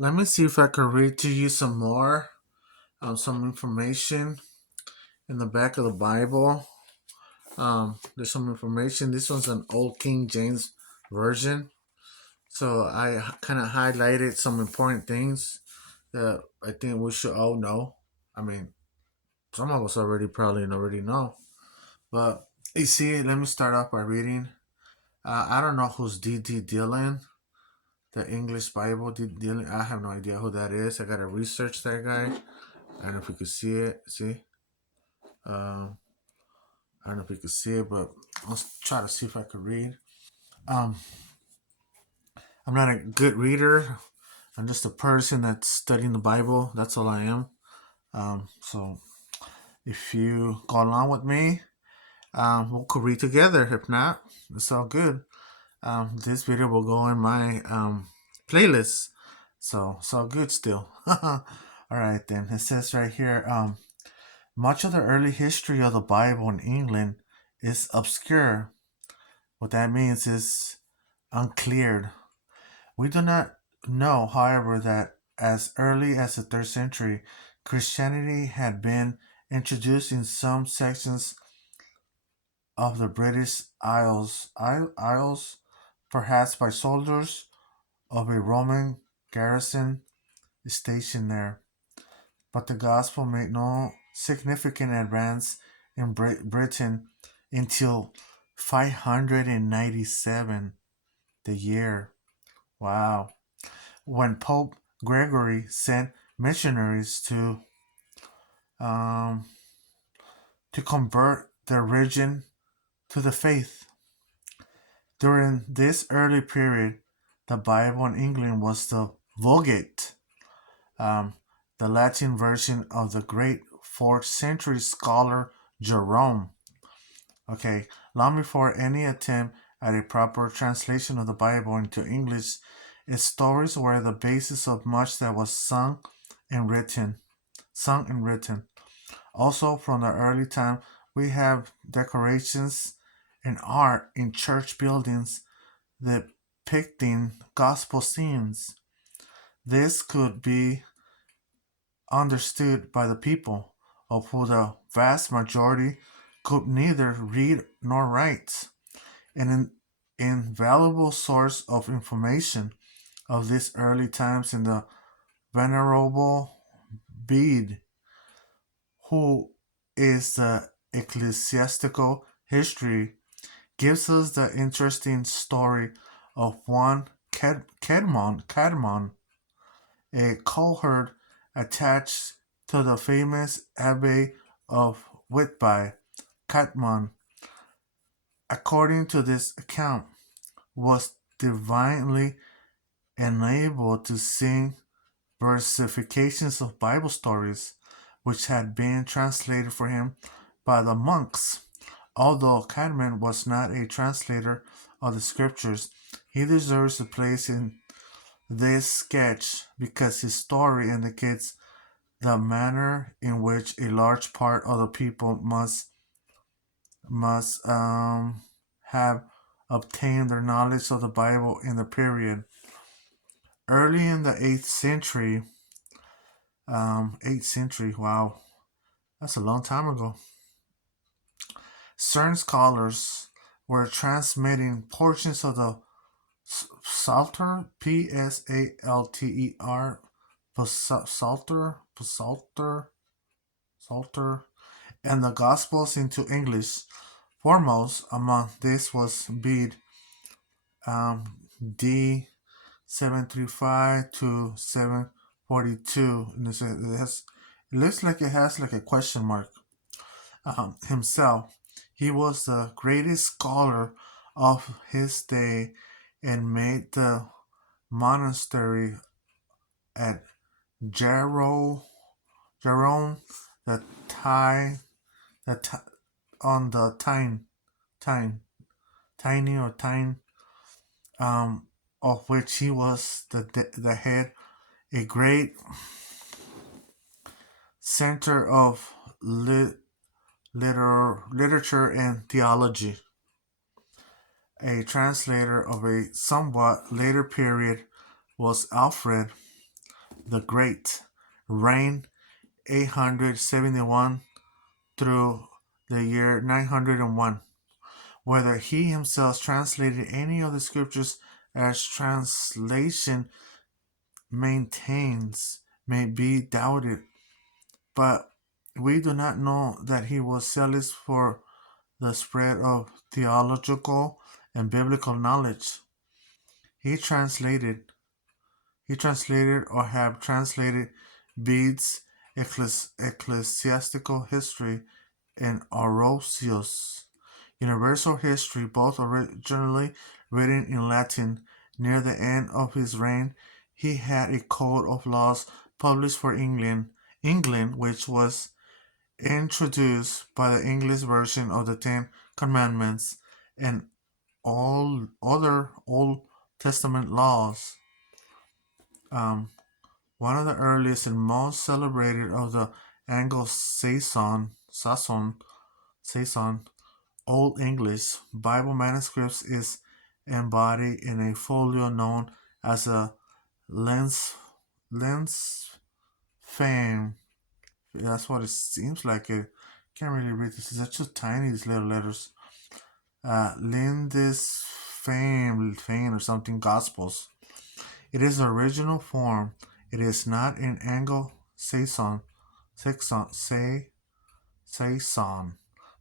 Let me see if I can read to you some more, some information in the back of the Bible. There's some information. This one's an Old King James version. So I kind of highlighted some important things that I think we should all know. I mean, some of us already know. But you see, let me start off by reading. I don't know who's D.D. Dillon, the English Bible. D. Dillon. I have no idea who that is. I gotta research that guy. I don't know if you can see it. See, um, I don't know if you can see it, but let's try to see if I can read. Um, I'm not a good reader. I'm just a person that's studying the Bible. That's all I am. So if you go along with me, we could read together. If not, it's all good. This video will go in my playlist, so it's all good still. All right, then it says right here. Much of the early history of the Bible in England is obscure. What that means is uncleared. We do not know, however, that as early as the 3rd century, Christianity had been introduced in some sections of the British Isles, perhaps by soldiers of a Roman garrison stationed there. But the gospel made no significant advance in Britain until 597, the year. Wow. When Pope Gregory sent missionaries um, to convert the region to the faith. During this early period, the Bible in England was the Vulgate, um, the Latin version of the great 4th century scholar Jerome. Okay, long before any attempt at a proper translation of the Bible into English, its stories were the basis of much that was sung and written. Sung and written. Also, from the early time, we have decorations and art in church buildings depicting gospel scenes. This could be understood by the people, of who the vast majority could neither read nor write, an invaluable source of information of these early times in the Venerable Bede, who is the ecclesiastical history, gives us the interesting story of one Cadmon, a cowherd attached to the famous Abbey of Whitby. Cadmon, according to this account, was divinely enabled to sing versifications of Bible stories, which had been translated for him by the monks. Although Cadman was not a translator of the scriptures, he deserves a place in this sketch because his story indicates the manner in which a large part of the people must have obtained their knowledge of the Bible in the period. Early in the 8th century, wow, that's a long time ago. Certain scholars were transmitting portions of the Psalter, Psalter, Psalter, and the Gospels into English. Foremost among this was Bede, D 735 to 742. And it looks like it has like a question mark. Himself, he was the greatest scholar of his day and made the monastery at Jeron the Ty, on the Tyne, Tiny or Tyne, of which he was the head, a great center of literature and theology. A translator of a somewhat later period was Alfred, the Great reigned 871 through the year 901. Whether he himself translated any of the scriptures as translation maintains may be doubted, but we do not know that he was zealous for the spread of theological and biblical knowledge. He translated he translated or have translated Bede's Ecclesiastical History and Orosius Universal History, both originally written in Latin. Near the end of his reign, he had a code of laws published for England, which was introduced by the English version of the Ten Commandments and all other Old Testament laws. Um, One of the earliest and most celebrated of the Anglo-Saxon Old English Bible manuscripts is embodied in a folio known as a lens fame. That's what it seems like. It can't really read this. It's just tiny, these little letters. Fame, or something. Gospels. It is the original form. It is not in Anglo-Saxon,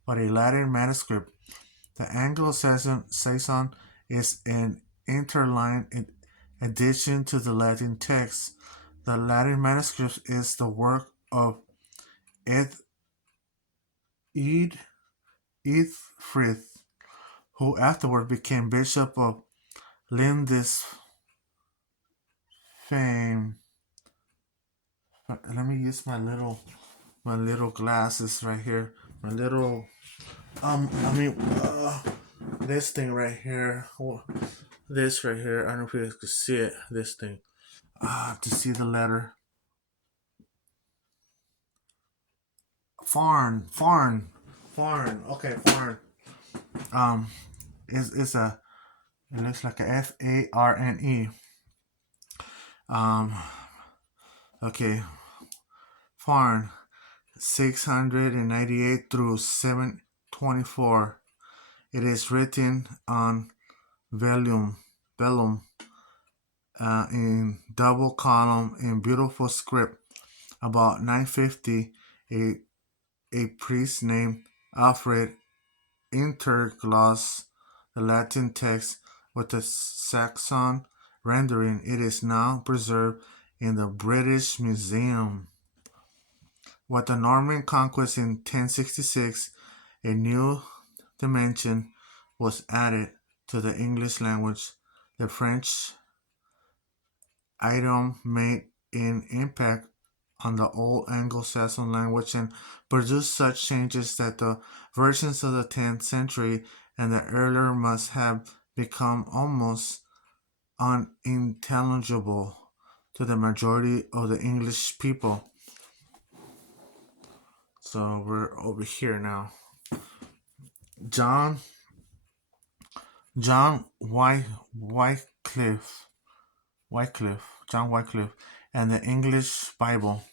but a Latin manuscript. The Anglo-Saxon is an interlinear addition to the Latin text. The Latin manuscript is the work of Eadfrith, who afterward became Bishop of Lindisfarne. Let me use my little glasses right here. My little this thing right here. This right here. I don't know if you guys can see it. This thing. To see the letter. Farn. Okay, Farn. It's a. It looks like a Farne. Okay. Farn. 698 through 724. It is written on vellum in double column in beautiful script. About 950, a priest named Alfred interglossed the Latin text with the Saxon rendering. It is now preserved in the British Museum. With the Norman conquest in 1066, a new dimension was added to the English language. The French idiom made an impact on the old Anglo-Saxon language and produced such changes that the versions of the 10th century and the earlier must have become almost unintelligible to the majority of the English people. So we're over here now. John Wycliffe, and the English Bible.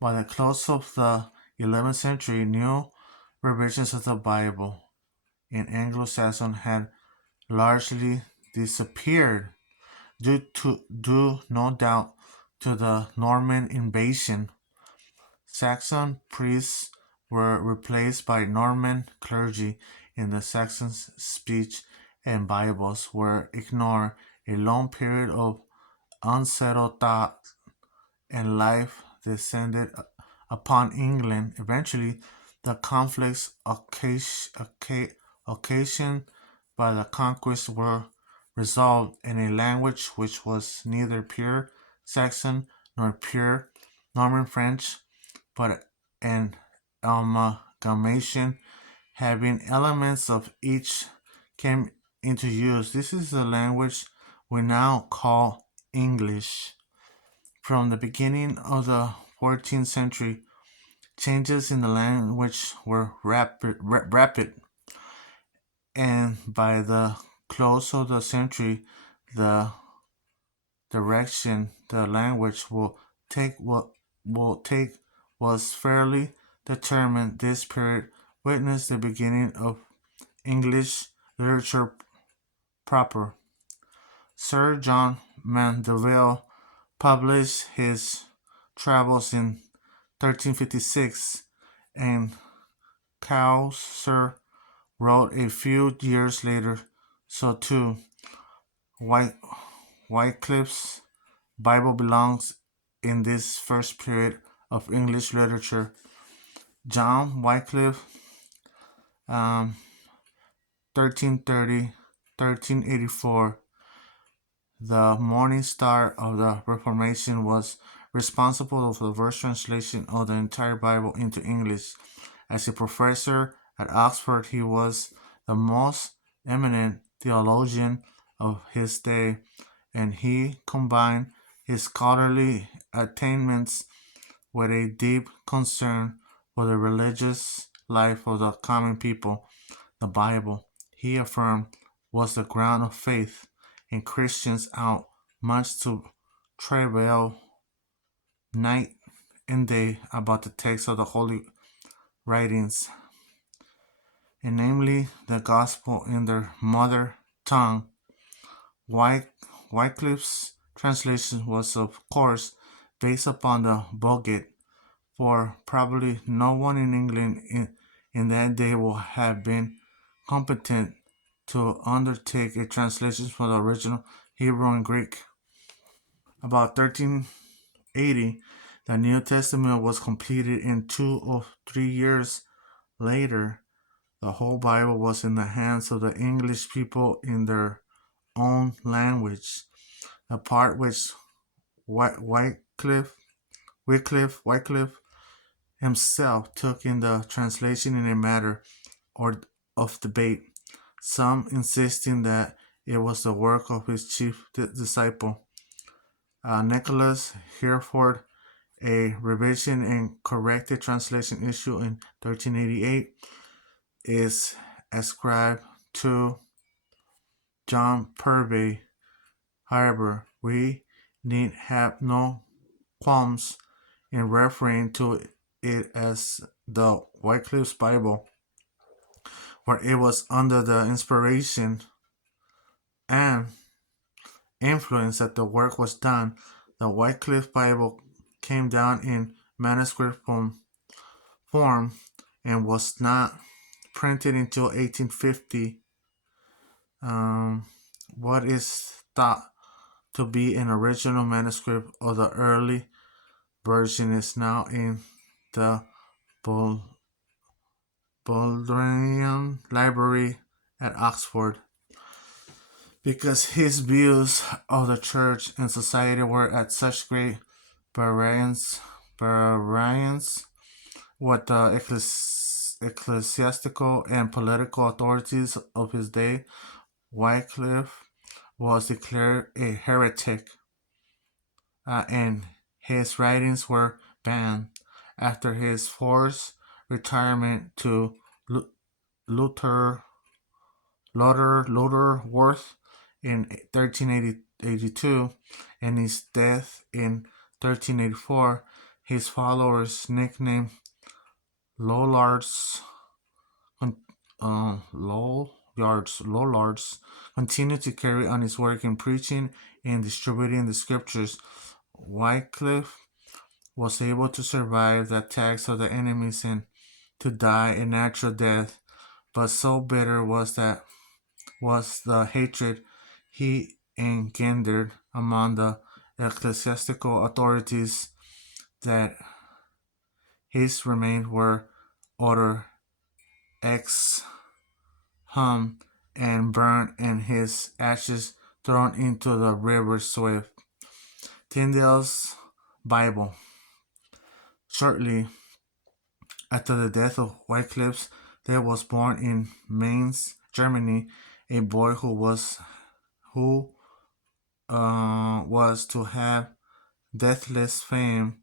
By the close of the 11th century, new revisions of the Bible in Anglo-Saxon had largely disappeared due no doubt to the Norman invasion. Saxon priests were replaced by Norman clergy in the Saxon speech, and Bibles were ignored. A long period of unsettled thought and life descended upon England. Eventually, the conflicts occasioned by the conquest were resolved in a language which was neither pure Saxon nor pure Norman French, but an amalgamation having elements of each came into use. This is the language we now call English. From the beginning of the 14th century, changes in the language were rapid, and by the close of the century, the direction the language will take was fairly determined. This period witnessed the beginning of English literature proper. Sir John Mandeville published his travels in 1356, and Chaucer wrote a few years later. So too, White, Wycliffe's Bible belongs in this first period of English literature. John Wycliffe, um, 1330, 1384, the morning star of the Reformation, was responsible for the first translation of the entire Bible into English. As a professor at Oxford, he was the most eminent theologian of his day, and he combined his scholarly attainments with a deep concern for the religious life of the common people. The Bible, he affirmed, was the ground of faith, and Christians ought much to travail night and day about the text of the holy writings, and namely the gospel in their mother tongue. Wycliffe's translation was, of course, based upon the Vulgate, for probably no one in England in that day will have been competent to undertake a translation from the original Hebrew and Greek. About 1380, the New Testament was completed in 2 or 3 years later. The whole Bible was in the hands of the English people in their own language. The part which Wycliffe himself took in the translation in a matter or of debate, some insisting that it was the work of his chief disciple, Nicholas Hereford. A revision and corrected translation issued in 1388 is ascribed to John Purvey. However, we need have no qualms in referring to it as the Wycliffe's Bible, where it was under the inspiration and influence that the work was done. The Wycliffe Bible came down in manuscript form and was not printed until 1850. What is thought to be an original manuscript of the early version is now in the Bodleian Library at Oxford. Because his views of the church and society were at such great variance with the ecclesiastical and political authorities of his day, Wycliffe was declared a heretic, and his writings were banned. After his forced retirement to Lutterworth in 1382 and his death in 1384, his followers, nicknamed Lollards, Lollards, continued to carry on his work in preaching and distributing the scriptures. Wycliffe was able to survive the attacks of the enemies and to die a natural death, but so bitter was the hatred he engendered among the ecclesiastical authorities that his remains were ordered exhumed and burned and his ashes thrown into the river Swift. Tyndale's Bible. Shortly after the death of Wycliffe, there was born in Mainz, Germany, a boy who was to have deathless fame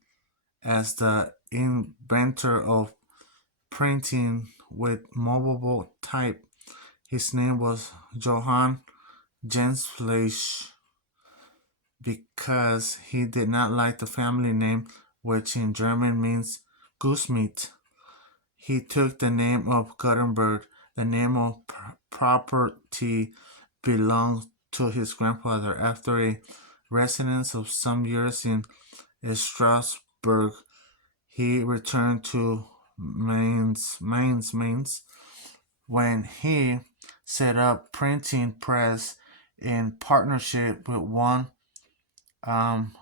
as the inventor of printing with movable type. His name was Johann Gensfleisch. because he did not like the family name, which in German means goose meat. He took the name of Gutenberg. The name of property belonged to his grandfather. After a residence of some years in Strasbourg, he returned to Mainz, when he set up printing press in partnership with one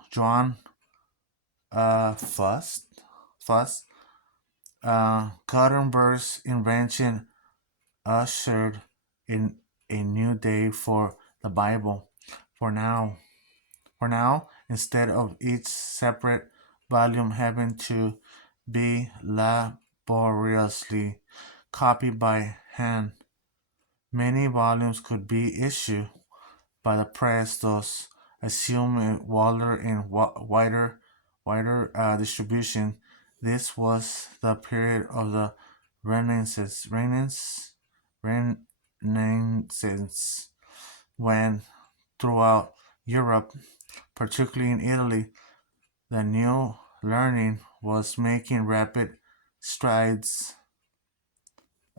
John Fuss. Gutenberg's invention ushered in a new day for the Bible. For now, instead of each separate volume having to be laboriously copied by hand, many volumes could be issued by the press, thus assuming a wider distribution. This was the period of the Renaissance, when throughout Europe, particularly in Italy, the new learning was making rapid strides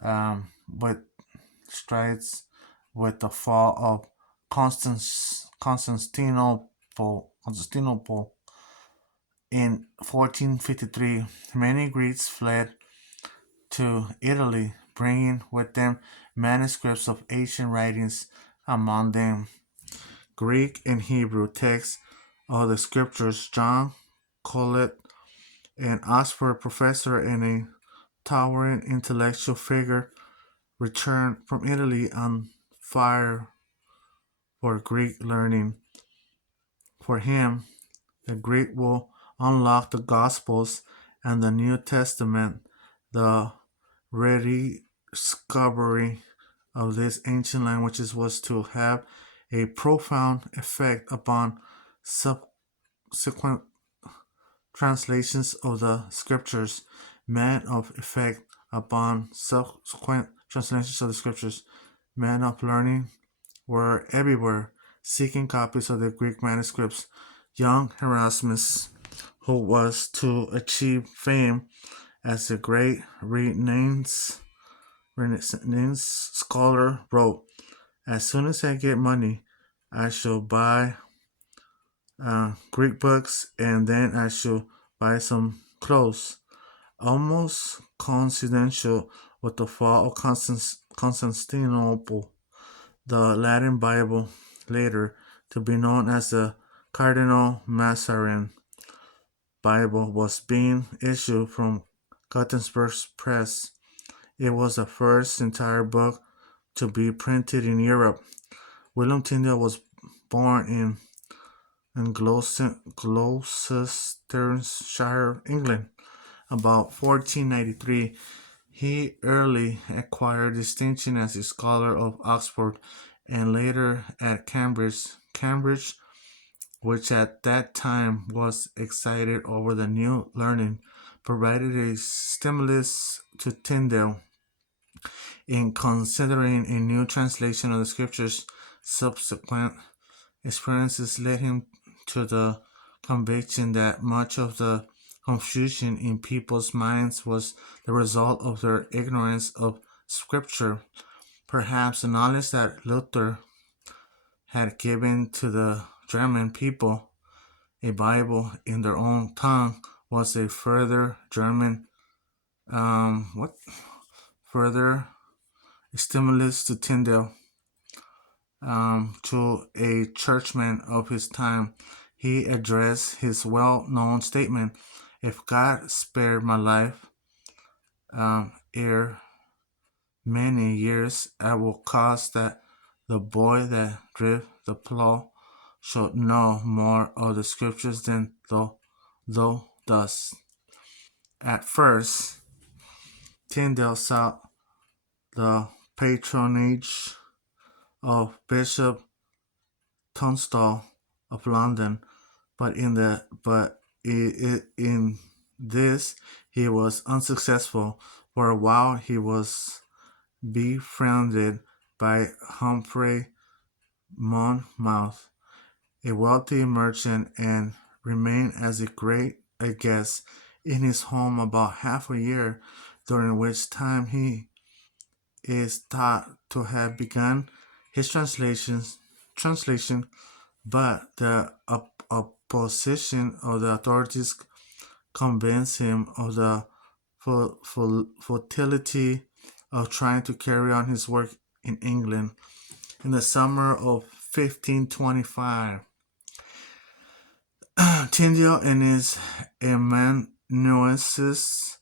um, with with the fall of Constantinople in 1453. Many Greeks fled to Italy, bringing with them manuscripts of ancient writings, among them Greek and Hebrew texts of the scriptures. John Colet, an Oxford professor and a towering intellectual figure, returned from Italy on fire for Greek learning. For him, the Greek will unlock the Gospels and the New Testament. The rediscovery of these ancient languages was to have a profound effect upon subsequent translations of the scriptures. Men of effect upon subsequent translations of the scriptures. Men of learning were everywhere, seeking copies of the Greek manuscripts. Young Erasmus, who was to achieve fame as a great Renaissance scholar, wrote, "As soon as I get money, I shall buy Greek books, and then I shall buy some clothes." Almost coincidental with the fall of Constantinople, the Latin Bible, later to be known as the Cardinal Mazarin Bible, was being issued from Gutenberg's press. It was the first entire book to be printed in Europe. William Tyndale was born in Gloucestershire, England, about 1493. He early acquired distinction as a scholar of Oxford and later at Cambridge, which at that time was excited over the new learning, provided a stimulus to Tyndale in considering a new translation of the scriptures. Subsequent experiences led him to the conviction that much of the confusion in people's minds was the result of their ignorance of Scripture. Perhaps the knowledge that Luther had given to the German people, a Bible in their own tongue, was a further further stimulus to Tyndale. To a churchman of his time, he addressed his well-known statement, "If God spared my life ere many years, I will cause that the boy that drive the plough should know more of the scriptures than thou dost." At first, Tyndale sought the patronage of Bishop Tunstall of London, but in this he was unsuccessful. For a while he was befriended by Humphrey Monmouth, a wealthy merchant, and remained as a guest in his home about half a year, during which time he is thought to have begun his translation, but the opposition of the authorities convinced him of the futility of trying to carry on his work in England. In the summer of 1525, Tyndale and his amanuensis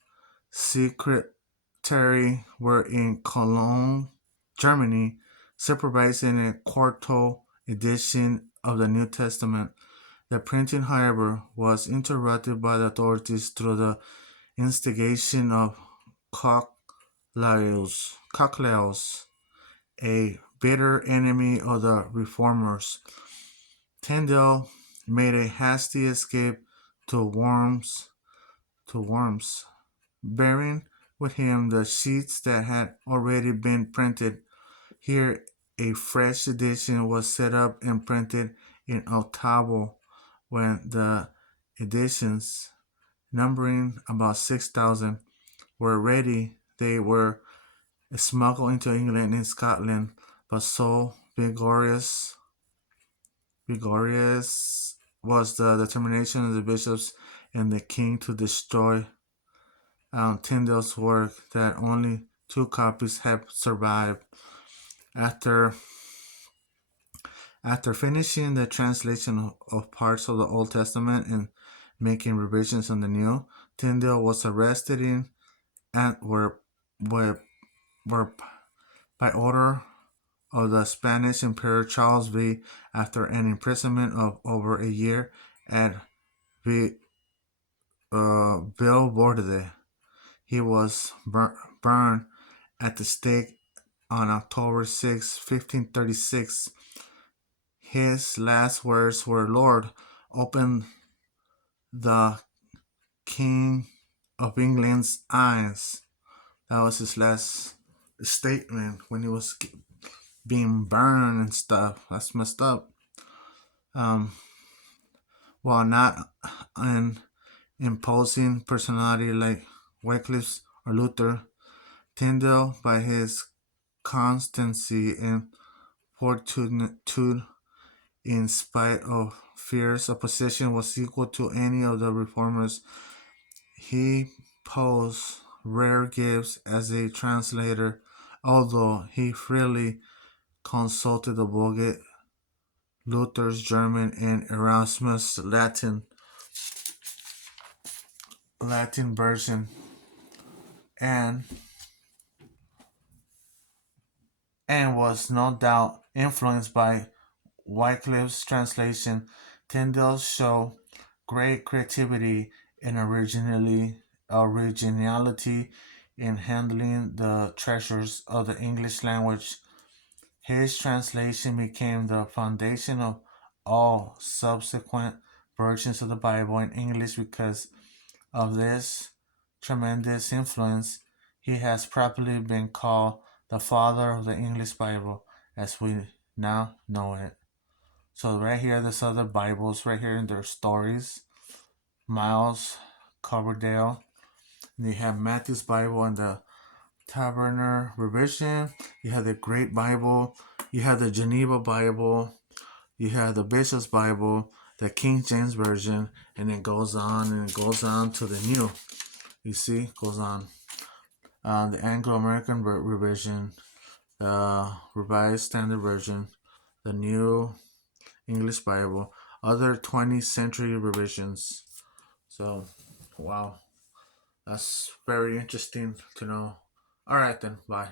secretary were in Cologne, Germany, supervising a quarto edition of the New Testament. The printing, however, was interrupted by the authorities through the instigation of Cochlaeus, a bitter enemy of the reformers. Tyndale made a hasty escape to Worms, bearing with him the sheets that had already been printed. Here a fresh edition was set up and printed in octavo. When the editions, numbering about 6,000, were ready, they were smuggled into England and Scotland, but so vigorous was the determination of the bishops and the king to destroy Tyndale's work that only 2 copies have survived. After finishing the translation of parts of the Old Testament and making revisions on the New, Tyndale was arrested in Antwerp, where by order of the Spanish Emperor Charles V, after an imprisonment of over a year at Vilvoorde. He was burned at the stake on October 6, 1536. His last words were, "Lord, open the King of England's eyes." That was his last statement when he was being burned and stuff. That's messed up. While not an imposing personality like Wycliffe or Luther, Tyndale, by his constancy and fortitude, in spite of fierce opposition, was equal to any of the reformers. He posed rare gifts as a translator, although he freely consulted the Vulgate, Luther's German, and Erasmus' Latin version, and was no doubt influenced by Wycliffe's translation. Tyndale showed great creativity and originality in handling the treasures of the English language. His translation became the foundation of all subsequent versions of the Bible in English. Because of this tremendous influence, he has properly been called the father of the English Bible as we now know it. So right here, there's other Bibles right here in their stories. Miles Coverdale. And you have Matthew's Bible and the Taberner Revision. You have the Great Bible. You have the Geneva Bible. You have the Bishop's Bible, the King James Version, and it goes on and it goes on to the New. You see, it goes on. The Anglo-American Revision, the Revised Standard Version, the New English Bible, other 20th century revisions. So, wow, that's very interesting to know. All right, then, bye.